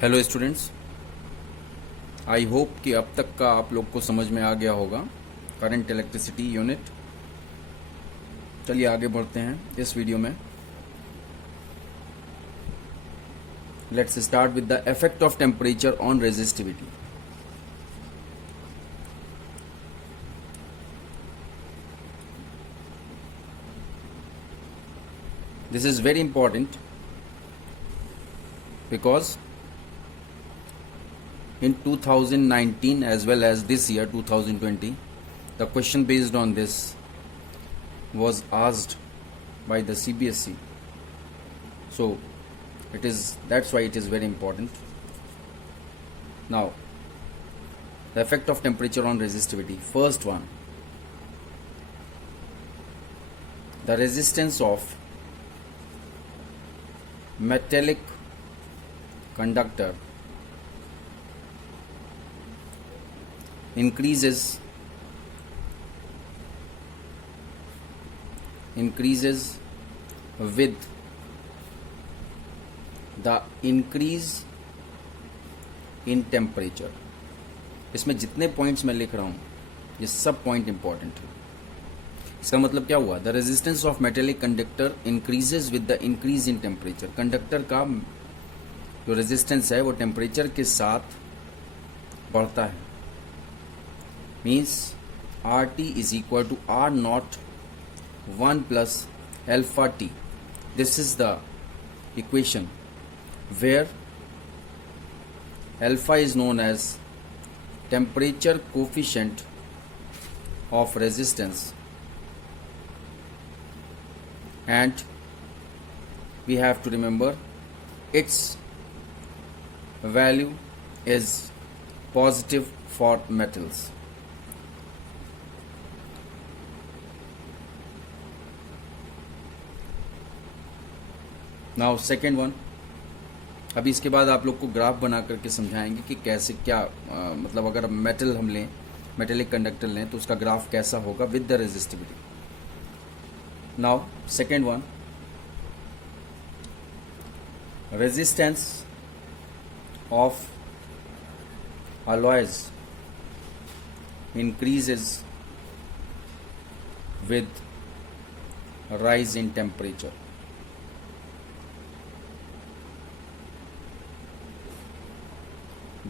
Hello students, I hope कि अब तक का आप लोग को समझ में आ गया होगा करंट इलेक्ट्रिसिटी यूनिट। चलिए आगे बढ़ते हैं इस वीडियो में। Let's start with the effect of temperature on resistivity. This is very important because in 2019 as well as this year 2020 the question based on this was asked by the CBSE, so that's why it is very important. Now the effect of temperature on resistivity. First one, the resistance of metallic conductor increases with the increase in temperature. इसमें जितने points मैं लिख रहा हूँ ये सब point important है। इसका मतलब क्या हुआ? The resistance of metallic conductor increases with the increase in temperature. Conductor का जो रेजिस्टेंस है वो टेम्परेचर के साथ बढ़ता है। Means R T is equal to R naught 1 plus alpha T. This is the equation where alpha is known as temperature coefficient of resistance and we have to remember its value is positive for metals. Now second one, अभी इसके बाद आप लोग को graph बना करके समझाएंगे कि कैसे क्या मतलब अगर मेटल हम लें, मेटेलिक कंडक्टर लें तो उसका ग्राफ कैसा होगा with the resistivity. Now second one, resistance of alloys increases with rise in temperature.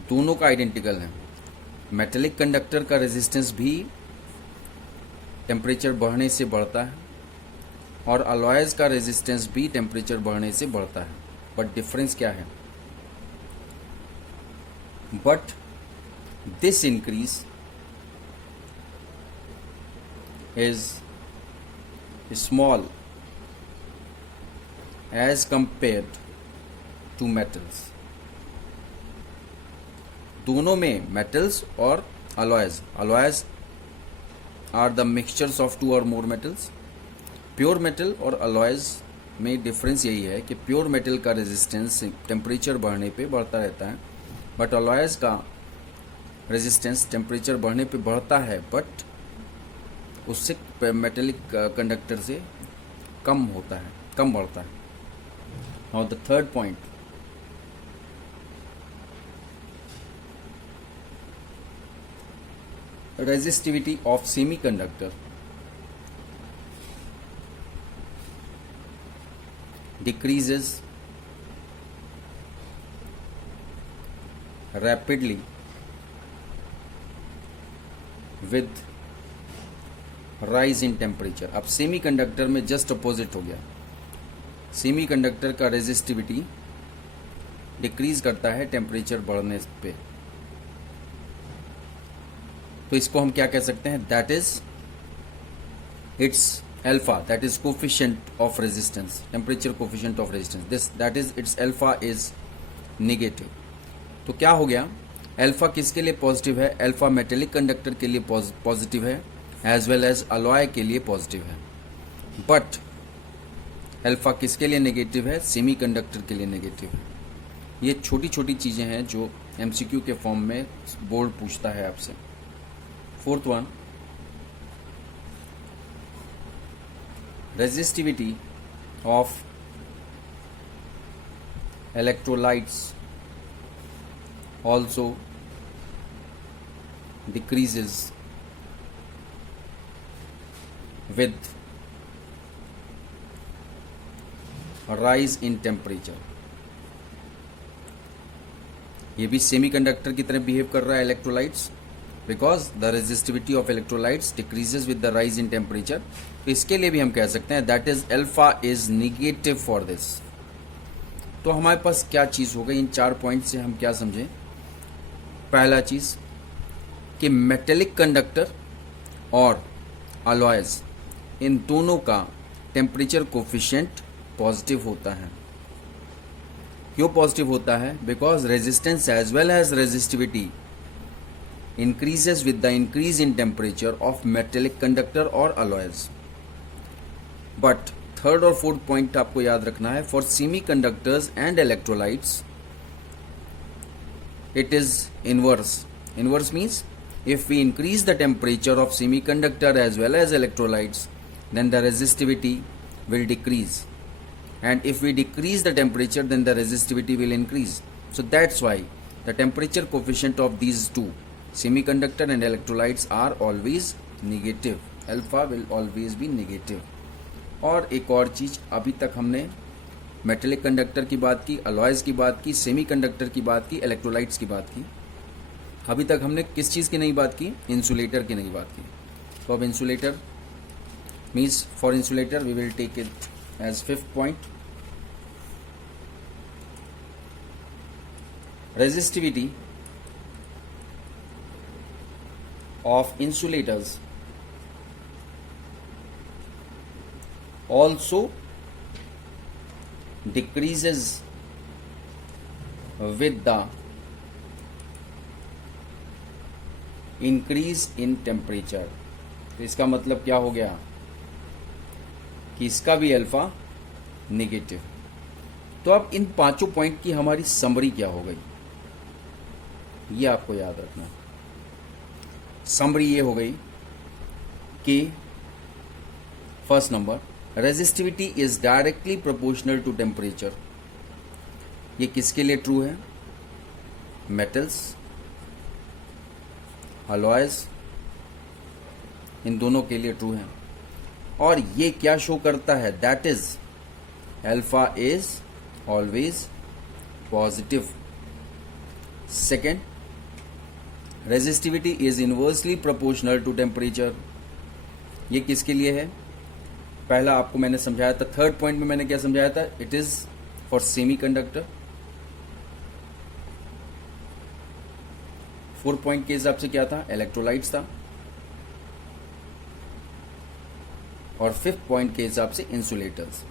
दोनों का आइडेंटिकल है। मेटेलिक कंडक्टर का रेजिस्टेंस भी टेम्परेचर बढ़ने से बढ़ता है और अलॉयज का रेजिस्टेंस भी टेम्परेचर बढ़ने से बढ़ता है। बट डिफरेंस क्या है? But this increase is small as compared to metals. दोनों में मेटल्स और alloys are the mixtures of 2 और मोर मेटल्स। प्योर मेटल और अलॉयज में डिफरेंस यही है कि प्योर मेटल का रेजिस्टेंस टेम्परेचर बढ़ने पे बढ़ता रहता है, बट अलॉयज का रेजिस्टेंस टेम्परेचर बढ़ने पे बढ़ता है बट उससे मेटेलिक कंडक्टर से कम होता है, कम बढ़ता है। Now the third point, resistivity of semi conductor decreases rapidly with rise in temperature. अब सेमी कंडक्टर में जस्ट अपोजिट हो गया। सेमी कंडक्टर का रेजिस्टिविटी डिक्रीज करता है टेम्परेचर बढ़ने पे। तो इसको हम क्या कह सकते हैं? That is it's alpha, that is coefficient of resistance, temperature coefficient of resistance, that is its alpha is negative. तो क्या हो गया? अल्फा किसके लिए पॉजिटिव है? अल्फा मेटेलिक कंडक्टर के लिए पॉजिटिव है एज वेल एज अलॉय के लिए पॉजिटिव है। बट अल्फा किसके लिए नेगेटिव है? सेमी कंडक्टर के लिए नेगेटिव है। ये छोटी छोटी चीजें हैं जो एमसीक्यू के फॉर्म में बोर्ड पूछता है आपसे। Fourth one, resistivity of electrolytes also decreases with rise in temperature. ये भी सेमीकंडक्टर की तरह बिहेव कर रहा है electrolytes, because the resistivity of electrolytes decreases with the rise in temperature. तो इसके लिए भी हम कह सकते हैं that is alpha is negative for this. तो हमारे पास क्या चीज हो गई, इन 4 पॉइंट से हम क्या समझे. पहला चीज कि मेटेलिक कंडक्टर और अलॉयज इन दोनों का टेम्परेचर कोफिशिएंट पॉजिटिव होता है. क्यों पॉजिटिव होता है? Because resistance as well as resistivity increases with the increase in temperature of metallic conductor or alloys. But third और fourth point आपको याद रखना है, for semiconductors and electrolytes it is inverse. Inverse means if we increase the temperature of semiconductor as well as electrolytes, then the resistivity will decrease, and if we decrease the temperature then the resistivity will increase. So that's why the temperature coefficient of these two, semiconductor and electrolytes, are always negative. Alpha will always be negative. और एक और चीज, अभी तक हमने metallic conductor की बात की, अलॉयज की बात की, सेमीकंडक्टर की बात की, इलेक्ट्रोलाइट्स की बात की. अभी तक हमने किस चीज की नहीं बात की? इंसुलेटर की नहीं बात की. तो अब insulator means, for insulator we will take it as 5th point. Resistivity of insulators also decreases with the increase in temperature. तो इसका मतलब क्या हो गया कि इसका भी अल्फा नेगेटिव. तो अब इन 5 पॉइंट की हमारी समरी क्या हो गई, ये आपको याद रखना है. समरी ये हो गई कि first number, resistivity is directly proportional to temperature. ये किसके लिए ट्रू है? मेटल्स, अलॉयज, इन दोनों के लिए ट्रू है. और ये क्या शो करता है? That is alpha is always positive. Second, resistivity is inversely proportional to temperature. ये किसके लिए है? पहला आपको मैंने समझाया था, 3rd पॉइंट में मैंने क्या समझाया था? It is for semi conductor. 4th point के हिसाब से क्या था? इलेक्ट्रोलाइट्स था. और 5th पॉइंट के हिसाब से इंसुलेटर्स.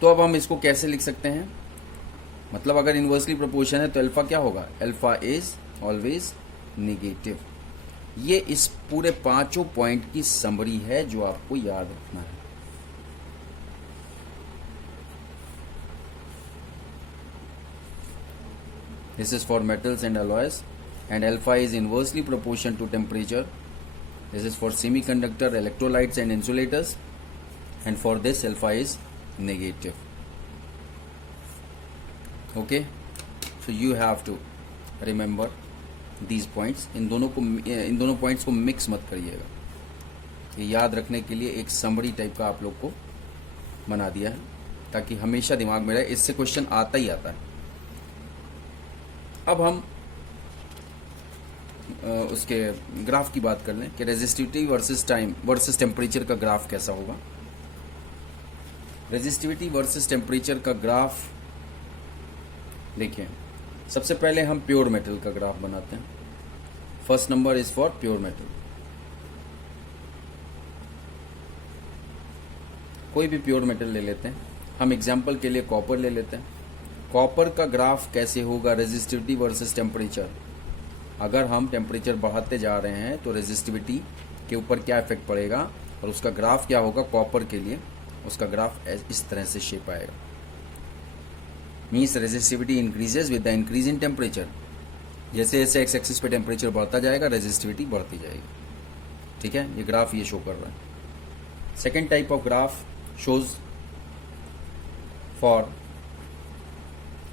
तो अब हम इसको कैसे लिख सकते हैं? मतलब अगर इनवर्सली प्रोपोर्शन है तो अल्फा क्या होगा? Alpha is always negative. ये इस पूरे 5 पॉइंट की समरी है जो आपको याद रखना है. This is for metals and alloys and alpha is inversely proportion to temperature. This is for semiconductor, electrolytes and insulators, and for this alpha is negative. Okay, so you have to remember these points. इन दोनों points को mix मत करिएगा. ये याद रखने के लिए एक समरी टाइप का आप लोग को बना दिया है ताकि हमेशा दिमाग में रहे. इससे क्वेश्चन आता ही आता है. अब हम उसके ग्राफ की बात कर लें कि resistivity versus time versus temperature का ग्राफ कैसा होगा. रेजिस्टिविटी वर्सेस टेम्परेचर का ग्राफ देखिए, सबसे पहले हम प्योर मेटल का ग्राफ बनाते हैं. First number is for pure metal. कोई भी प्योर मेटल ले लेते हैं. हम एग्जांपल के लिए कॉपर ले लेते हैं. कॉपर का ग्राफ कैसे होगा? Resistivity versus temperature. अगर हम टेम्परेचर बढ़ाते जा रहे हैं तो रेजिस्टिविटी के ऊपर क्या इफेक्ट पड़ेगा और उसका ग्राफ क्या होगा कॉपर के लिए? उसका ग्राफ इस तरह से शेप आएगा. Means resistivity increases with the increase in temperature. जैसे जैसे एक्स एक्सिस पे टेम्परेचर बढ़ता जाएगा रेजिस्टिविटी बढ़ती जाएगी. ठीक है, ये ग्राफ ये शो कर रहा है. Second type of graph shows for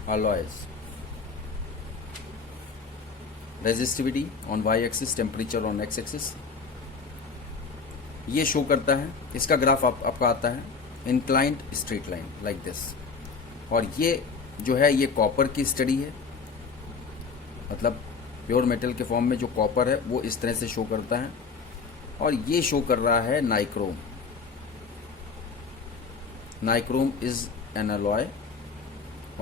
alloys. Resistivity on y axis, temperature on x axis. ये शो करता है, इसका ग्राफ आपका आता है inclined straight line like this. और ये जो है ये कॉपर की स्टडी है, मतलब प्योर मेटल के फॉर्म में जो कॉपर है वो इस तरह से शो करता है. और ये शो कर रहा है nichrome. Nichrome is an alloy,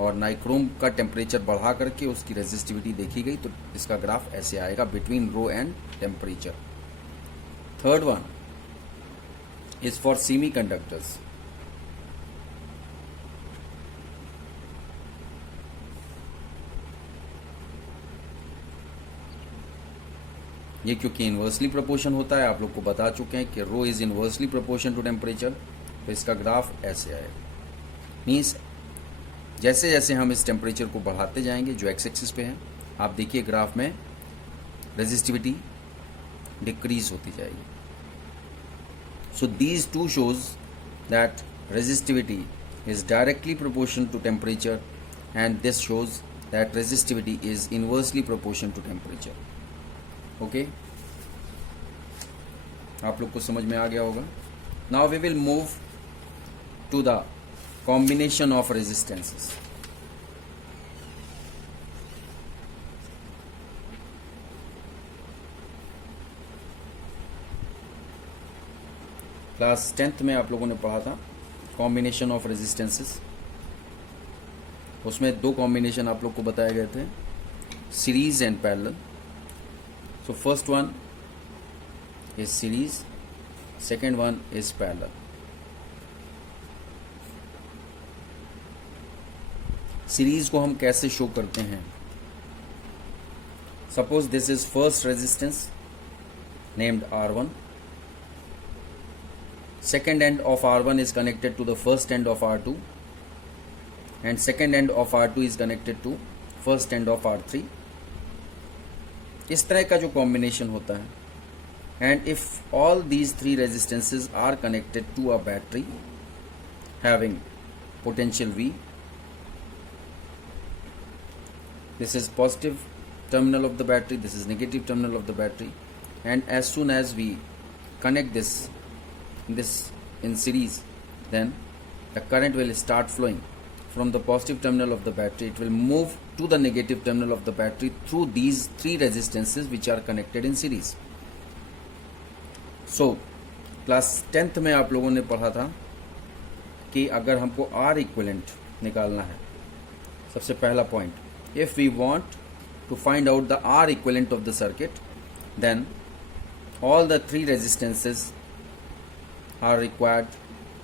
और नाइक्रोम का टेम्परेचर बढ़ा करके उसकी रेजिस्टिविटी देखी गई, तो इसका ग्राफ ऐसे आएगा between rho and temperature. Third one is for semiconductors. ये क्योंकि इन्वर्सली प्रोपोर्शन होता है, आप लोग को बता चुके हैं कि rho is inversely proportion to temperature, तो इसका ग्राफ ऐसे आएगा. मीन्स जैसे जैसे हम इस टेम्परेचर को बढ़ाते जाएंगे जो एक्स एक्सिस पे है, आप देखिए ग्राफ में रेजिस्टिविटी डिक्रीज होती जाएगी. So these two shows that resistivity is directly proportion to temperature, and this shows that resistivity is inversely proportion to temperature. Okay, आप लोग को समझ में आ गया होगा. Now we will move to the combination of resistances. Class 10th में आप लोगों ने पढ़ा था कॉम्बिनेशन ऑफ रेजिस्टेंसेस. उसमें दो कॉम्बिनेशन आप लोग को बताए गए थे, series and parallel. So first one is series, second one is parallel. Series को हम कैसे शो करते हैं? Suppose this is first resistance named R1. Second end of R1 is connected to the first end of R2, and second end of R2 is connected to first end of R3. इस तरह का जो combination होता है, and if all these three resistances are connected to a battery having potential V, this is positive terminal of the battery, this is negative terminal of the battery, and as soon as we connect this in series, then the current will start flowing from the positive terminal of the battery. It will move to the negative terminal of the battery through these three resistances which are connected in series. So class 10th में आप लोगों ने पढ़ा था कि अगर हमको R equivalent निकालना है, सबसे पहला point, if we want to find out the R equivalent of the circuit, then all the three resistances are required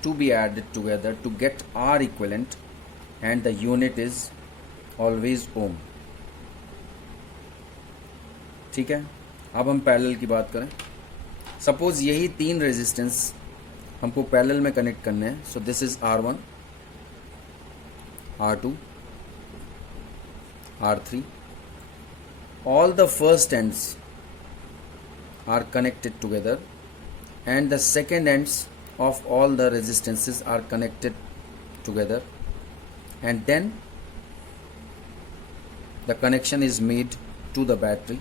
to be added together to get R equivalent, and the unit is always ohm. ठीक है, अब हम parallel की बात करें. Suppose यही तीन resistance हमको पैरेलल में कनेक्ट करने हैं. So this is R1, R2, R3. All the first ends are connected together, and the second ends of all the resistances are connected together, and then the connection is made to the battery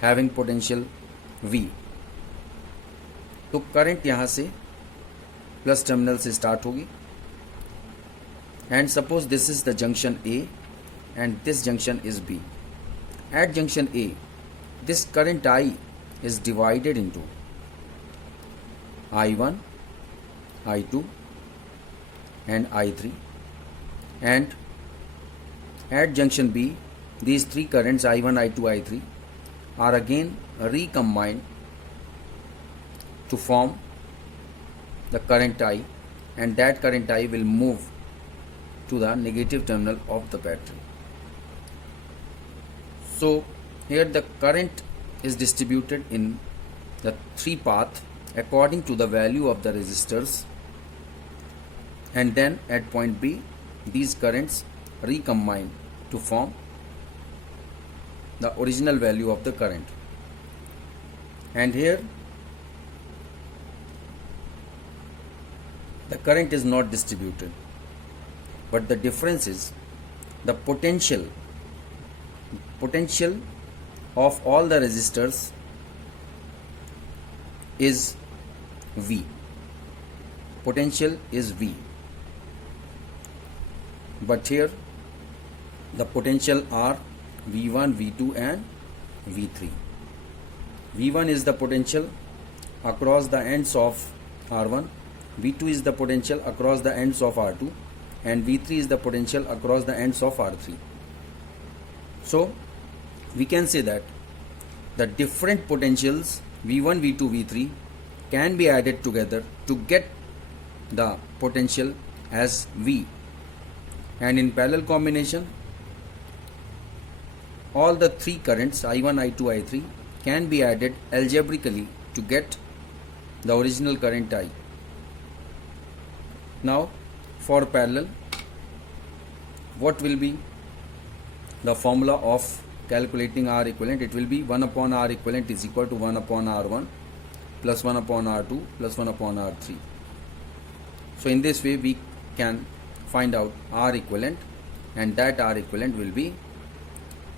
having potential V. तो current यहाँ से plus terminal से start होगी, and suppose this is the junction A and this junction is B. At junction A, this current I is divided into I1, I2 and I3, and at junction B, these three currents I1, I2, I3 are again recombined to form the current I, and that current I will move to the negative terminal of the battery. So here the current is distributed in the three path according to the value of the resistors, and then at point B these currents recombine to form the original value of the current. And here the current is not distributed. but the difference is the potential of all the resistors is V. Potential is V, but here the potential are V1, V2 and V3. V1 is the potential across the ends of R1, V2 is the potential across the ends of R2, and V3 is the potential across the ends of R3. So we can say that the different potentials V1, V2, V3 can be added together to get the potential as V, and in parallel combination all the three currents I1, I2, I3 can be added algebraically to get the original current I. Now for parallel, what will be the formula of calculating R equivalent? It will be 1 upon R equivalent is equal to 1 upon R1 plus 1 upon R2 plus 1 upon R3. So in this way we can find out R equivalent, and that R equivalent will be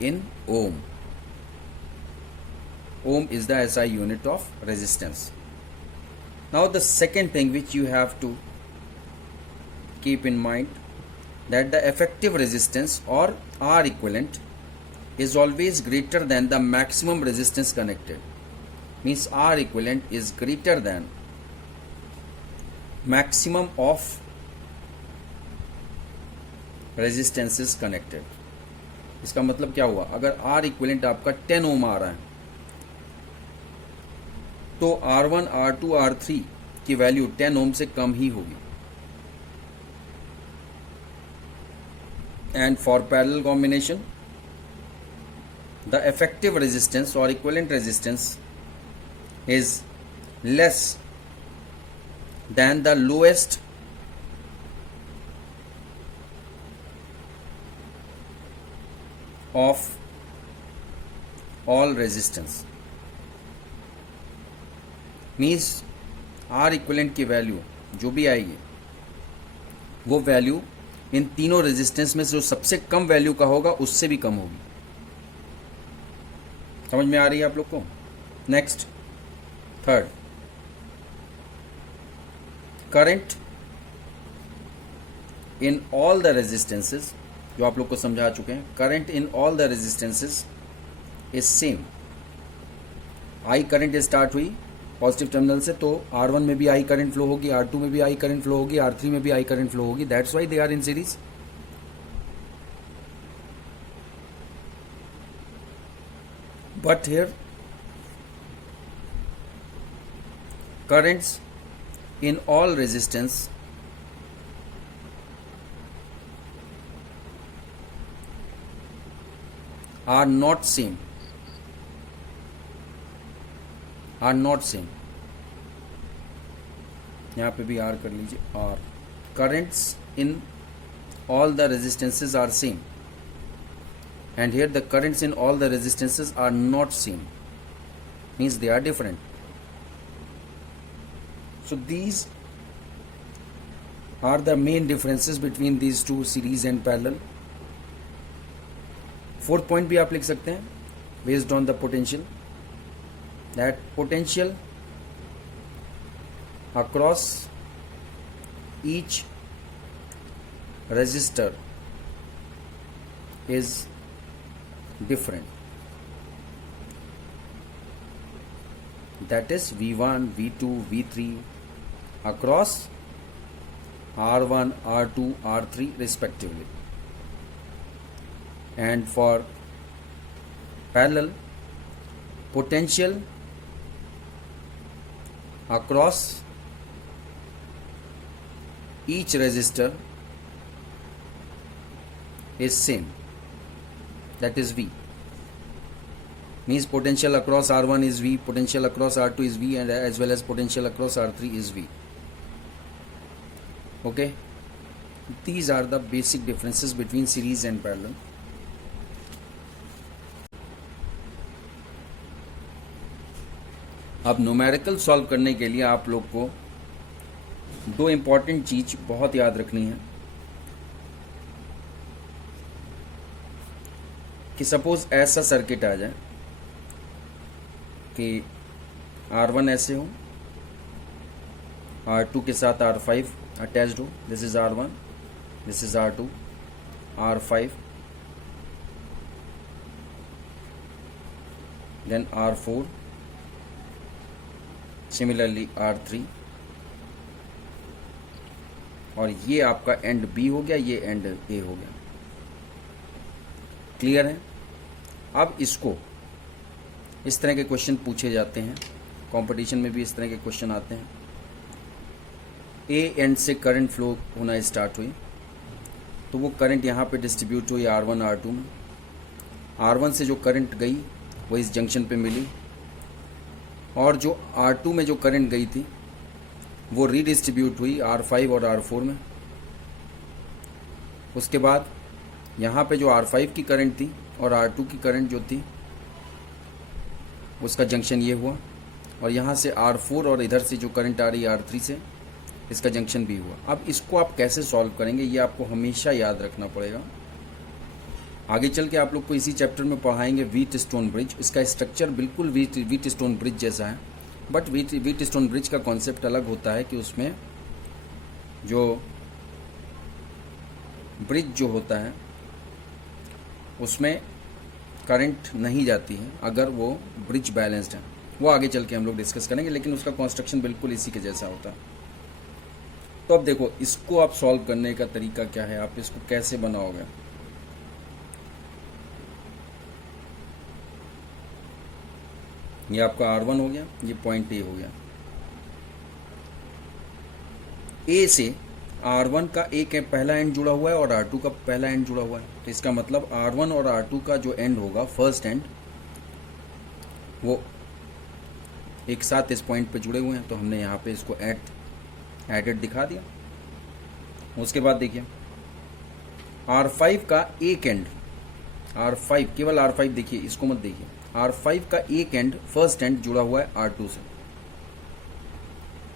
in ohm. Ohm is the SI unit of resistance. Now the second thing which you have to keep in mind, that the effective resistance or R equivalent is always greater than the maximum resistance connected. Means R equivalent is greater than maximum of resistances connected. इसका मतलब क्या हुआ? अगर R equivalent आपका 10 ओम आ रहा है तो R1, R2, R3 की वैल्यू 10 ओम से कम ही होगी. And for parallel combination, the effective resistance or equivalent resistance is less than the lowest of all resistance. Means R equivalent की वैल्यू जो भी आएगी वो वैल्यू इन तीनों रेजिस्टेंस में जो सबसे कम वैल्यू का होगा उससे भी कम होगी. समझ में आ रही है आप लोग को? Next, third, current in all the resistances, जो आप लोग को समझा चुके हैं. Current in all the resistances is same. I current start हुई पॉजिटिव टर्मिनल से, तो R1 में भी आई करंट फ्लो होगी, R2 में भी आई करंट फ्लो होगी, R3 में भी आई करंट फ्लो होगी. That's why they are in series. But here currents in all resistance are not same. यहाँ पे भी R कर लीजिए. R currents in all the resistances are same, and here the currents in all the resistances are not same, means they are different. So these are the main differences between these two series and parallel. Fourth point भी आप लिख सकते हैं based on the potential, that potential across each resistor is different. That is V1, V2, V3 across R1, R2, R3 respectively. And for parallel, potential across each resistor is same, that is V. Means potential across R1 is V, potential across R2 is V, and as well as potential across R3 is V. Okay, these are the basic differences between series and parallel. अब numerical solve करने के लिए आप लोग को दो important चीज बहुत याद रखनी है. कि सपोज ऐसा सर्किट आ जाए कि R1 ऐसे हो, R2 के साथ R5 अटैच्ड हो, this is R1, this is R2, R5, then R4, similarly R3, और ये आपका एंड B हो गया, ये एंड A हो गया। क्लियर है? अब इसको इस तरह के क्वेश्चन पूछे जाते हैं, कंपटीशन में भी इस तरह के क्वेश्चन आते हैं। ए एंड से करंट फ्लो होना स्टार्ट हुई, तो वो करंट यहाँ पे डिस्ट्रीब्यूट हुई R1 R2 में। R1 से जो करंट गई वो इस जंक्शन पे मिली, और जो R2 में जो करंट गई थी वो रीडिस्ट्रीब्यूट हुई R5 और R4 में। उसके बाद यहाँ पे जो R5 की करंट थी और R2 की करंट जो थी उसका जंक्शन ये हुआ, और यहाँ से R4 और इधर से जो करंट आ रही है R3 से, इसका जंक्शन भी हुआ। अब इसको आप कैसे सॉल्व करेंगे ये आपको हमेशा याद रखना पड़ेगा। आगे चल के आप लोग को इसी चैप्टर में पढ़ाएंगे व्हीट स्टोन ब्रिज। इसका स्ट्रक्चर बिल्कुल व्हीट स्टोन ब्रिज जैसा है, बट व्हीट स्टोन ब्रिज का कॉन्सेप्ट अलग होता है कि उसमें जो ब्रिज जो होता है उसमें करंट नहीं जाती है अगर वो ब्रिज बैलेंस्ड है। वो आगे चल के हम लोग डिस्कस करेंगे, लेकिन उसका कंस्ट्रक्शन बिल्कुल इसी के जैसा होता है। तो अब देखो इसको आप सॉल्व करने का तरीका क्या है, आप इसको कैसे बनाओगे। ये आपका R1 हो गया, ये पॉइंट A हो गया। A से R1 का एक पहला एंड जुड़ा हुआ है और R2 का पहला एंड जुड़ा हुआ है, तो इसका मतलब R1 और R2 का जो एंड होगा, फर्स्ट एंड, वो एक साथ इस पॉइंट पे जुड़े हुए हैं, तो हमने यहाँ पे इसको एडेड दिखा दिया। उसके बाद देखिए R5 का एक एंड, R5 केवल R5 देखिए, इसको मत देखिए, R5 का एक एंड फर्स्ट एंड जुड़ा हुआ है R2 से,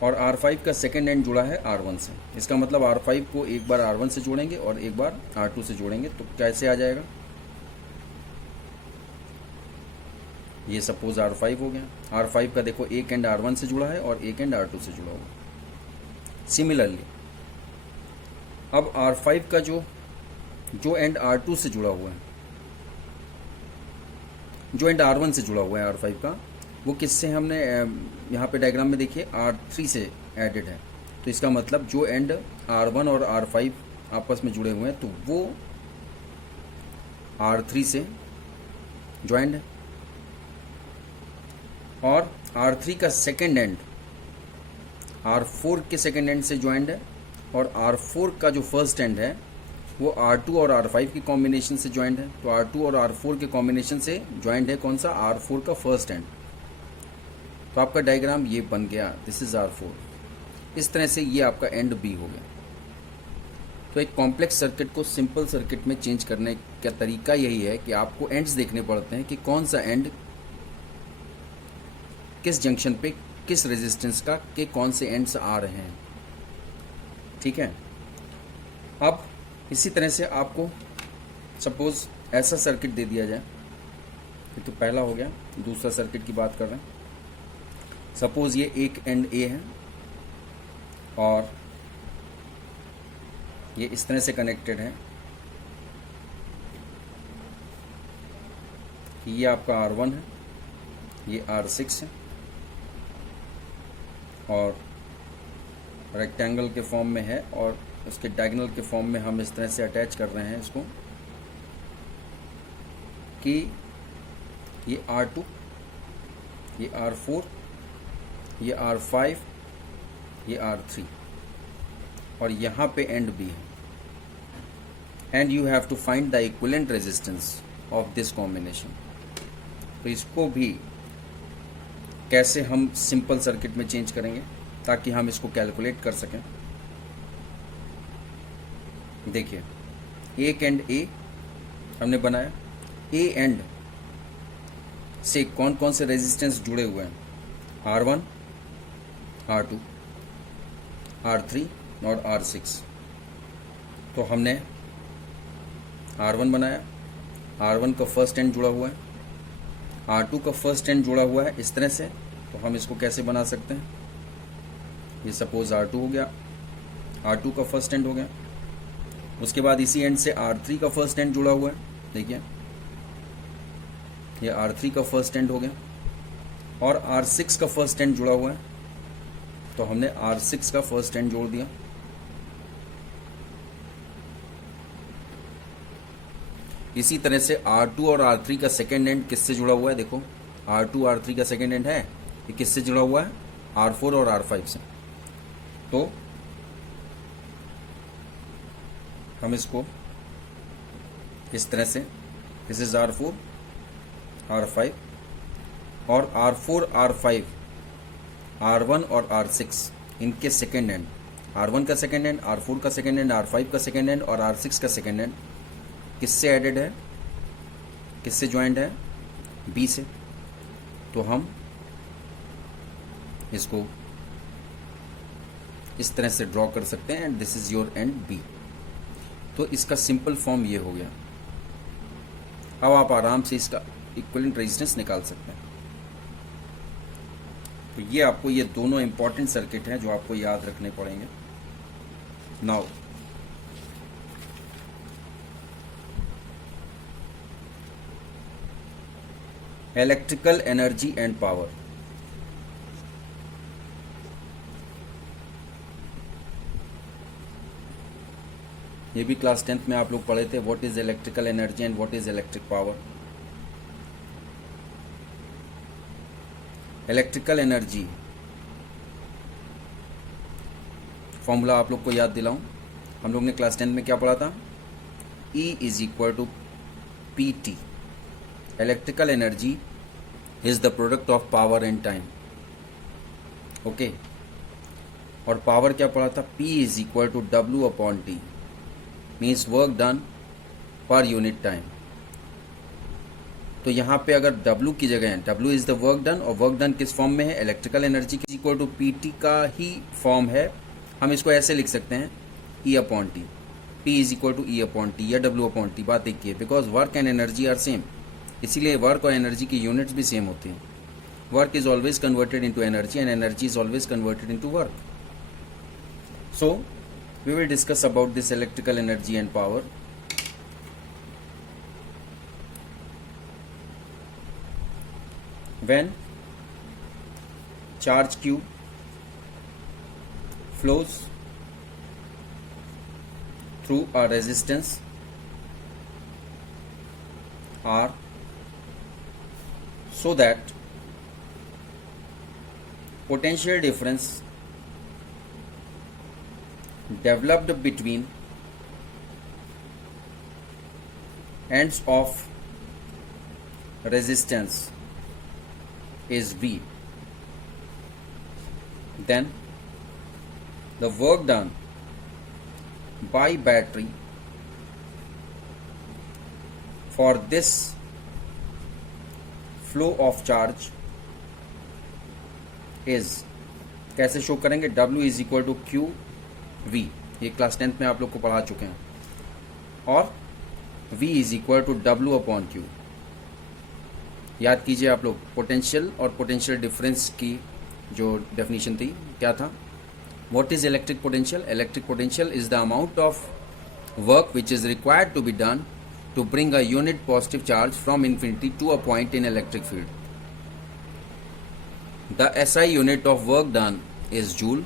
और R5 का सेकेंड एंड जुड़ा है R1 से। इसका मतलब R5 को एक बार R1 से जोड़ेंगे और एक बार R2 से जोड़ेंगे, तो कैसे आ जाएगा, ये सपोज R5 हो गया। R5 का देखो एक एंड R1 से जुड़ा है और एक एंड R2 से जुड़ा हुआ। सिमिलरली अब R5 का जो एंड R2 से जुड़ा हुआ है, जो एंड R1 से जुड़ा हुआ है R5 का, वो किससे हमने यहाँ पे डायग्राम में देखिए R3 से एडेड है, तो इसका मतलब जो एंड R1 और R5 आपस में जुड़े हुए हैं तो वो R3 से ज्वाइंड है, और R3 का सेकेंड एंड R4 के सेकेंड एंड से ज्वाइंड है, और R4 का जो फर्स्ट एंड है वो R2 और R5 के कॉम्बिनेशन से ज्वाइंड है, तो R2 और R4 के कॉम्बिनेशन से ज्वाइंड है कौन सा, R4 का फर्स्ट एंड। तो आपका डायग्राम ये बन गया, दिस इज R4। इस तरह से ये आपका एंड B हो गया। तो एक कॉम्प्लेक्स सर्किट को सिंपल सर्किट में चेंज करने का तरीका यही है कि आपको एंड्स देखने पड़ते हैं कि कौन सा एंड किस जंक्शन पे किस रेजिस्टेंस का के कौन से एंड्स आ रहे हैं, ठीक है। अब इसी तरह से आपको सपोज ऐसा सर्किट दे दिया जाए, ये तो पहला हो गया, दूसरा सर्किट की बात कर रहे हैं। सपोज ये एक एंड A है और ये इस तरह से कनेक्टेड है कि ये आपका R1 है, ये R6 है, और रेक्टेंगल के फॉर्म में है, और उसके डायगोनल के फॉर्म में हम इस तरह से अटैच कर रहे हैं इसको कि ये R2, ये R4, ये R5, ये R3, और यहाँ पे एंड B है, and you have to find the equivalent resistance of this combination. तो इसको भी कैसे हम सिंपल सर्किट में चेंज करेंगे ताकि हम इसको कैलकुलेट कर सकें। देखिए एक एंड A हमने बनाया, A एंड से कौन कौन से रेजिस्टेंस जुड़े हुए हैं, R1, R2, R3 और R6। तो हमने R1 बनाया, R1 का फर्स्ट एंड जुड़ा हुआ है, R2 का फर्स्ट एंड जुड़ा हुआ है इस तरह से। तो हम इसको कैसे बना सकते हैं, ये सपोज R2 हो गया, R2 का फर्स्ट एंड हो गया। उसके बाद इसी एंड से R3 का फर्स्ट एंड जुड़ा हुआ है, देखिए ये R3 का फर्स्ट एंड हो गया, और R6 का फर्स्ट एंड जुड़ा हुआ है, तो हमने R6 का फर्स्ट एंड जोड़ दिया। इसी तरह से R2 और R3 का सेकेंड एंड किससे जुड़ा हुआ है, देखो R2 R3 का सेकेंड एंड है, ये किससे जुड़ा हुआ है, R4 और R5 से। तो हम इसको इस तरह से, दिस इज R4 R5, और R4 R5 R1 और R6 इनके सेकेंड एंड, R1 का सेकेंड एंड, R4 का सेकेंड एंड, R5 का सेकेंड एंड और R6 का सेकेंड एंड किससे एडेड है, किससे ज्वाइंट है, B से। तो हम इसको इस तरह से ड्रॉ कर सकते हैं, and this is your and B। तो इसका सिंपल फॉर्म ये हो गया। अब आप आराम से इसका इक्विवेलेंट रेजिस्टेंस निकाल सकते हैं। तो ये आपको, ये दोनों इंपॉर्टेंट सर्किट हैं जो आपको याद रखने पड़ेंगे। Now electrical energy and power. ये भी क्लास 10th में आप लोग पढ़े थे, what is electrical energy and what is electric power. Electrical energy formula आप लोग को याद दिलाऊं, हम लोग ने क्लास 10 में क्या पढ़ा था, E is equal to PT। Electrical energy is the product of power and time, okay. और पावर क्या पढ़ा था, P is equal to W upon T, means work done per unit time. तो यहाँ पे अगर W की जगह है, W is the work done, और वर्क डन किस फॉर्म में है, इलेक्ट्रिकल एनर्जी की इक्वल टू PT का ही फॉर्म है। हम इसको ऐसे लिख सकते हैं, E upon T, P is equal to E upon T या W अपॉन टी। बात एक ही है, because work and energy are same, इसीलिए वर्क और एनर्जी की यूनिट्स भी सेम होती हैं। Work is always converted into energy and energy is always converted into work. So we will discuss about this electrical energy and power. When charge Q flows through a resistance R, so that potential difference developed between ends of resistance is V, then the work done by battery for this flow of charge is, कैसे show करेंगे, W is equal to Q V, ये class 10th में आप लोग को पढ़ा चुके हैं, और V is equal to W upon Q. याद कीजिए आप लोग, पोटेंशियल और पोटेंशियल डिफरेंस की जो डेफिनेशन थी क्या था, what is electric potential. Electric potential is the amount of work which is required to be done to bring a unit positive charge from infinity to a point in electric field. The SI unit of work done is joule,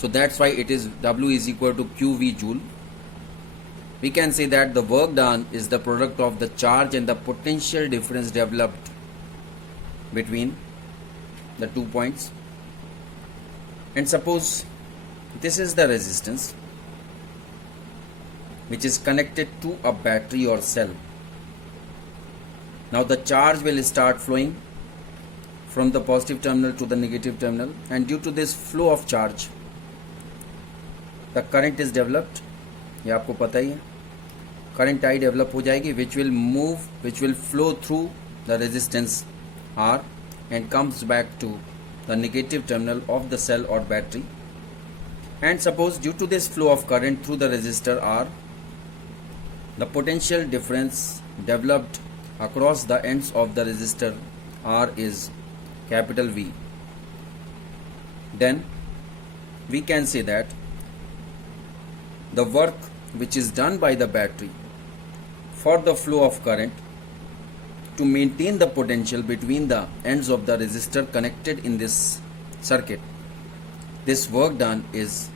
so that's why it is W is equal to QV joule. We can say that the work done is the product of the charge and the potential difference developed between the 2 points. And suppose this is the resistance which is connected to a battery or cell. Now the charge will start flowing from the positive terminal to the negative terminal, and due to this flow of charge the current is developed. ये आपको पता ही है, current I develop हो जाएगी which will flow through the resistance R and comes back to the negative terminal of the cell or battery. And suppose due to this flow of current through the resistor R, the potential difference developed across the ends of the resistor R is capital V, then we can say that the work which is done by the battery for the flow of current to maintain the potential between the ends of the resistor connected in this circuit, this work done is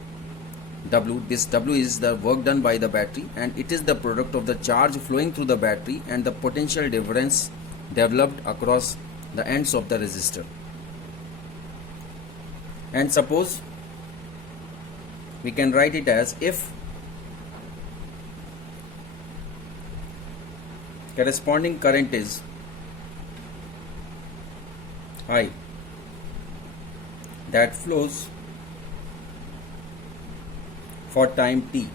W. This W is the work done by the battery, and it is the product of the charge flowing through the battery and the potential difference developed across the ends of the resistor. And suppose we can write it as, if corresponding current is I that flows for time t,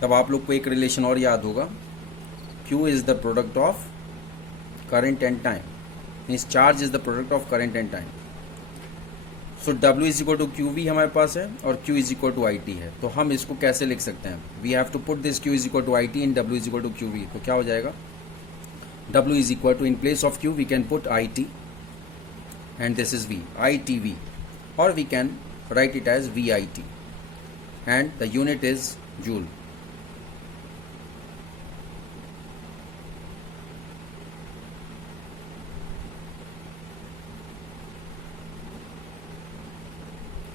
तब आप लोग को एक relation और याद होगा, Q is the product of current and time, means charge is the product of current and time. So W is equal to QV हमारे पास है और Q is equal to IT है, तो हम इसको कैसे लिख सकते हैं? We have to put this Q is equal to IT and W is equal to QV. तो क्या हो जाएगा? W is equal to, in place of Q we can put IT and this is V, ITV, or we can write it as VIT, and the unit is joule.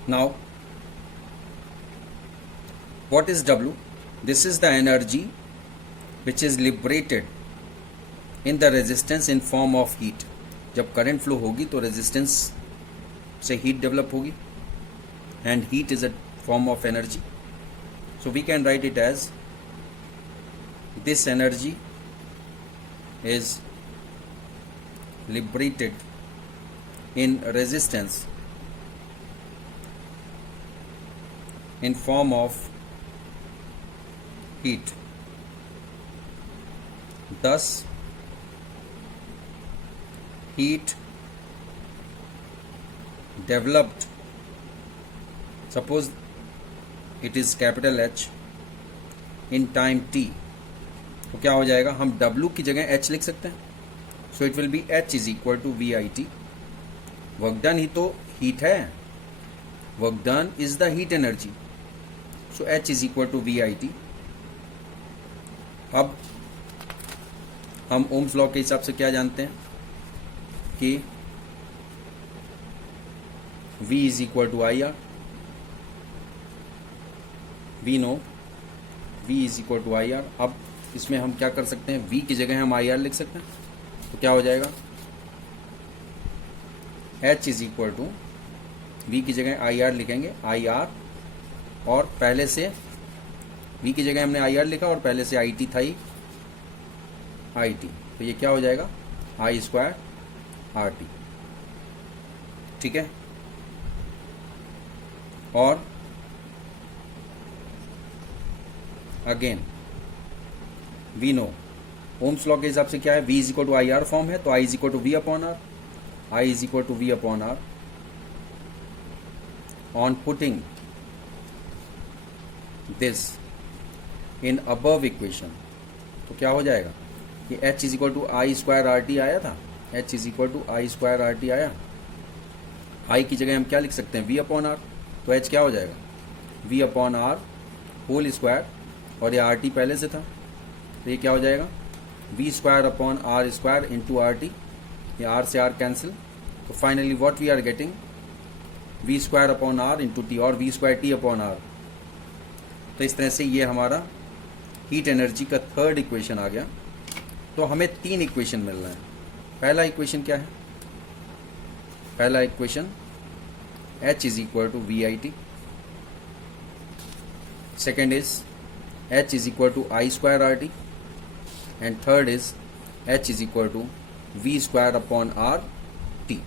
Now, what is W? This is the energy which is liberated in the resistance in form of heat. जब current flow होगी तो resistance से heat develop होगी, and heat is a form of energy. So we can write it as, this energy is liberated in resistance in form of heat. Thus, heat developed, suppose it is capital H, in time t, तो क्या हो जाएगा? हम W की जगह H लिख सकते हैं. So it will be H is equal to VIT. Work done ही तो heat है, work done is the heat energy. So H is equal to VIT. अब हम ओम्स लॉ के हिसाब से क्या जानते हैं कि V is equal to IR. We know V is equal to IR. अब इसमें हम क्या कर सकते हैं? V की जगह हम IR लिख सकते हैं, तो क्या हो जाएगा? H is equal to, V की जगह IR लिखेंगे, IR, और पहले से V की जगह हमने IR लिखा और पहले से IT था ही IT, तो ये क्या हो जाएगा? I square RT. ठीक है, और again we know Ohm's law के हिसाब से क्या है? V is equal to IR form है, तो I is equal to V upon R, I is equal to V upon R. On putting this in above equation, तो क्या हो जाएगा कि H is equal to I square RT आया था, H is equal to I square RT आया. I की जगह हम क्या लिख सकते हैं? V अपॉन R, तो H क्या हो जाएगा? V upon R whole square, और ये RT पहले से था, तो ये क्या हो जाएगा? V square upon R square into RT, ये R से R कैंसिल, तो finally what we are getting? V square upon R into T, और V square T upon R. तो इस तरह से ये हमारा हीट एनर्जी का थर्ड इक्वेशन आ गया. तो हमें 3 इक्वेशन मिल रहा है. पहला इक्वेशन क्या है? पहला equation H is equal to VIT. Second is H is equal to I square RT. And third is H is equal to V square upon RT,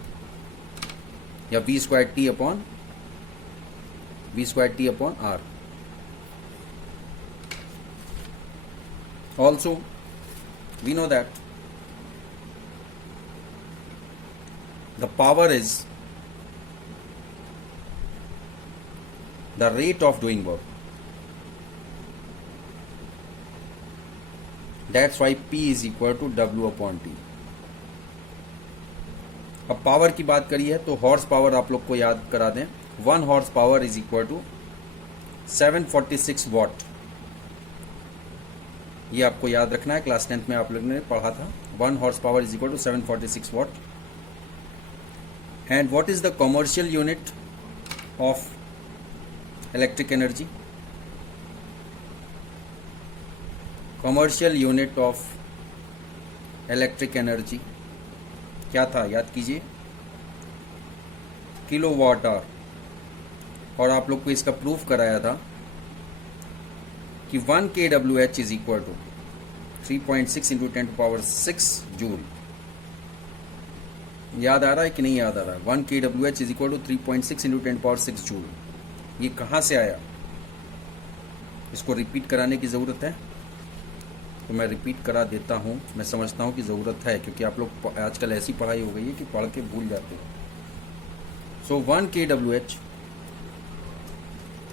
या V square T upon R. Also, we know that the power is the rate of doing work. That's why P is equal to W upon T। अब power की बात करी है तो horse power आप लोग को याद करा दें। 1 horse power is equal to 746 watt. ये आपको याद रखना है, क्लास 10th में आप लोगों ने पढ़ा था। 1 horse power is equal to 746 watt. And what is the commercial unit of electric energy? Commercial unit of electric energy क्या था, याद कीजिए, किलोवाट आवर। और आप लोग को इसका प्रूफ कराया था कि 1 kWh is equal to 3.6 into 10⁻6 joule. याद आ रहा है कि नहीं याद आ रहा है? 1 kWh is equal to 3.6 into 10⁻6 joule. ये कहाँ से आया? इसको रिपीट कराने की ज़रूरत है तो मैं रिपीट करा देता हूँ। मैं समझता हूँ कि ज़रूरत है, क्योंकि आप लोग आजकल ऐसी पढ़ाई हो गई है कि पढ़ के भूल जाते हैं। सो 1 kWh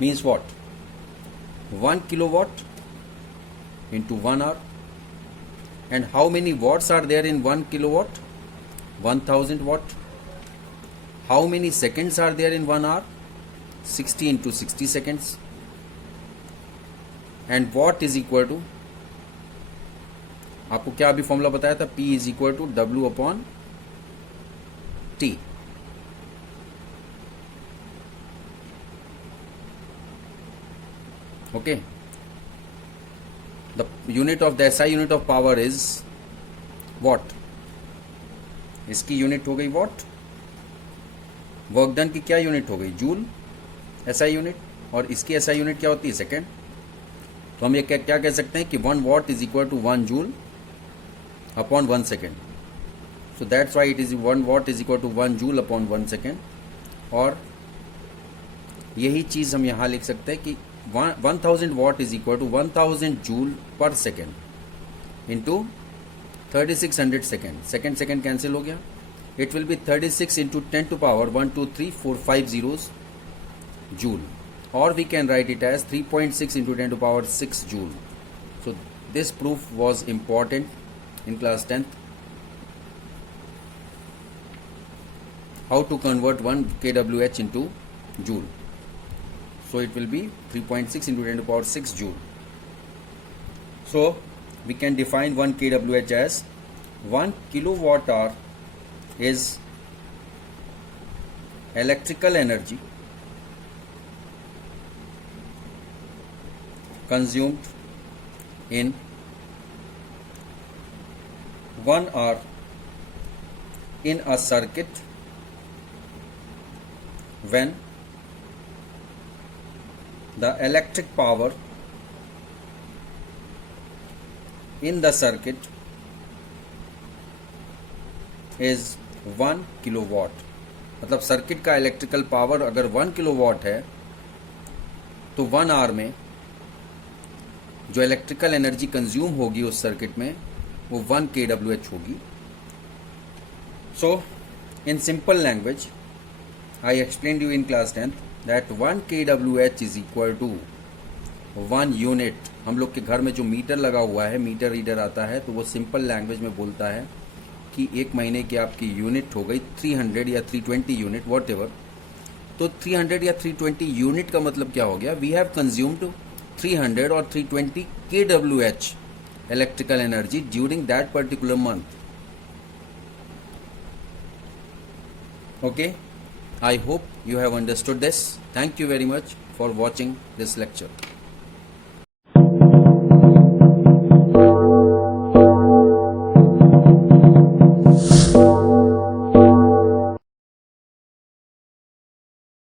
means what? 1 kilowatt into 1 hour. And how many watts are there in 1 kilowatt? 1000 watt. How many seconds are there in 1 hour? 60 into 60 seconds. And watt is equal to, आपको क्या अभी फॉर्मूला बताया था? P is equal to W upon T. Okay. The unit of the SI unit of power is watt. इसकी unit हो गई what. Work done की क्या यूनिट हो गई? Joule, SI unit. और इसकी SI यूनिट क्या होती है? सेकेंड। तो हम ये क्या कह सकते हैं कि 1 watt is equal to 1 joule upon 1 second. So that's why it is 1 watt is equal to 1 joule upon 1 second. और यही चीज़ हम यहाँ लिख सकते हैं कि 1000 watt is equal to 1000 joule per second into 3600 second. Second cancel हो गया। It will be 36 into 10 to power 1 2 3 4 5 zeros joule, or we can write it as 3.6 into 10 to power 6 joule. So this proof was important in class 10th. How to convert 1 kWh into joule? So it will be 3.6 into 10 to the power 6 joule. So we can define 1 kWh as 1 kilowatt hour is electrical energy consumed in 1 hour in a circuit when the electric power in the circuit is 1 kilowatt. मतलब circuit का electrical power अगर 1 kilowatt है तो 1 our में जो electrical energy consume होगी उस circuit में वो 1 kWh होगी। So in simple language I explain you in class 10th that 1 kWh is equal to 1 unit. हम लोग के घर में जो मीटर लगा हुआ है, मीटर रीडर आता है, तो वो सिंपल लैंग्वेज में बोलता है कि एक महीने की आपकी यूनिट हो गई 300 या 320 यूनिट, वॉट एवर। तो 300 या 320 यूनिट का मतलब क्या हो गया? वी हैव कंज्यूम्ड 300 और 320 kWh electrical energy during that particular month. Okay, I hope you have understood this. Thank you very much for watching this lecture.